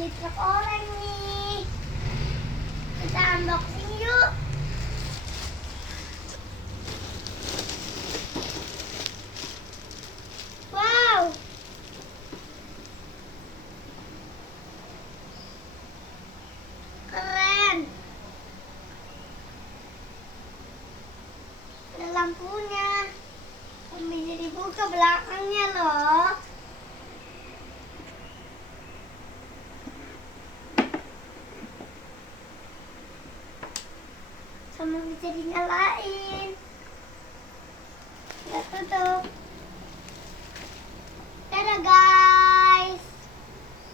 beli truk oleng nih. Kita unboxing yuk. Wow. Keren. Ada lampunya. Bisa dibuka belakangnya loh. Sama bisa dinyalain. Kita tutup. Dadah guys.